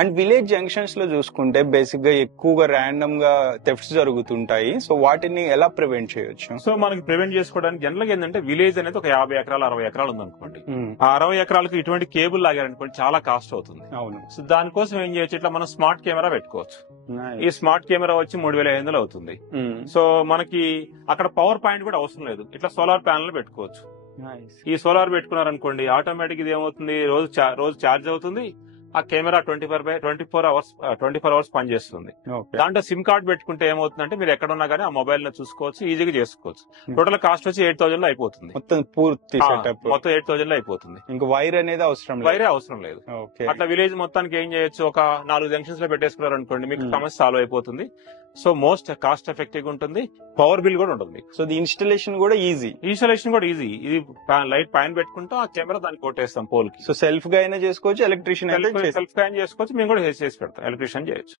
And village junctions లో చూసుకుంటే basic గా ఎక్కువగా ర్యాండమ్ గా థెఫ్ట్స్ జరుగుతుంటాయి. సో వాటిని ఎలా ప్రివెంట్ చేయొచ్చు? సో మనకి ప్రివెంట్ చేసుకోవడానికి జనరల్ గా ఏంటంటే విలేజ్ అనేది ఒక 50 ఎకరాలు 60 ఎకరాలు ఉందనుకోండి. ఆ 60 ఎకరాలకు ఇటువంటి కేబుల్ లాగారనుకోండి చాలా కాస్ట్ అవుతుంది. అవును. సో దానికోసం ఏం చేయొచ్చు, ఇట్లా మనం స్మార్ట్ కెమెరా పెట్టుకోవచ్చు. ఈ స్మార్ట్ కెమెరా వచ్చి 3500 అవుతుంది. సో మనకి అక్కడ పవర్ పాయింట్ కూడా అవసరం లేదు, ఇట్లా సోలార్ ప్యానల్ పెట్టుకోవచ్చు. ఈ సోలార్ పెట్టుకున్నారనుకోండి ఆటోమేటిక్ ఇది ఏమవుతుంది, రోజు ఛార్జ్ అవుతుంది. ఆ కెమెరా 24 అవర్స్ పనిచేస్తుంది. దాంట్లో సిమ్ కార్డ్ పెట్టుకుంటే ఏమవుతుందంటే మీరు ఎక్కడ ఉన్నా కానీ ఆ మొబైల్ లో చూసుకోవచ్చు, ఈజీగా చేసుకోవచ్చు. టోటల్ కాస్ట్ వచ్చి 8000 లో అయిపోతుంది. మొత్తం పూర్తి సెటప్ మొత్తం 8000 లో అయిపోతుంది. ఇంకా వైర్ అనేది వైరే అవసరం లేదు. అట్లా విలేజ్ మొత్తానికి ఏం చేయొచ్చు, ఒక 4 జంక్షన్స్ లో పెట్టేసుకున్నారు అనుకోండి మీకు సమస్య సాల్వ్ అయిపోతుంది. సో మోస్ట్ కాస్ట్ ఎఫెక్టివ్ ఉంటుంది, పవర్ బిల్ కూడా ఉంటుంది. సో ది ఇన్స్టలేషన్ కూడా ఈజీ. ఇది లైట్ పైన పెట్టుకుంటాం, ఆ కెమెరా దానికి కొట్టేస్తాం పోల్ కి. సో సెల్ఫ్ గా అయినా చేసుకోవచ్చు, ఎలక్ట్రీషియన్ సెల్ఫ్ గా చేసుకోవచ్చు, మేము కూడా చేసి పెడతాం, ఎలక్ట్రీషియన్ చేయొచ్చు.